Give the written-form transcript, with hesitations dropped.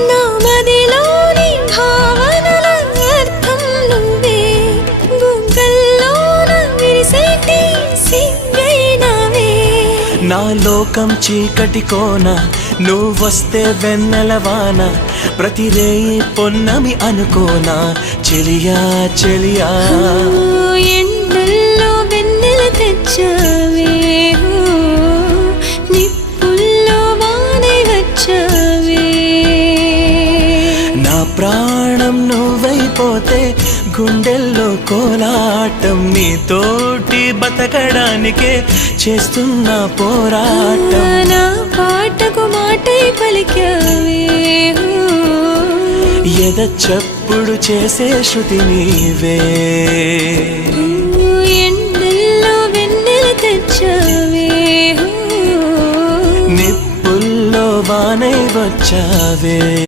నా మదిలోని భావనల అర్థం నువ్వే బుగ్గల్లోన విరిసేటి సిగ్గైనవే నా లోకం చీకటి కోన నువ్వొస్తే వెన్నెలవాన ప్రతి రేయి పొన్నమి అనుకోనా చెలియా చెలియా ఎండల్లో వెన్నెల తెచ్చావే నిప్పుల్లో వానై వచ్చావే నా ప్రాణం నువ్వైపోతే గుండెల్లో కోలాటం నీతోటి బతకడానికే చేస్తున్న పోరాటం నా పాటకు మాటై పలికావే ఎద చప్పుడు చేసే శృతి నీవే ఎండల్లో వెన్నెల తెచ్చావే నిప్పుల్లో వానై వచ్చావే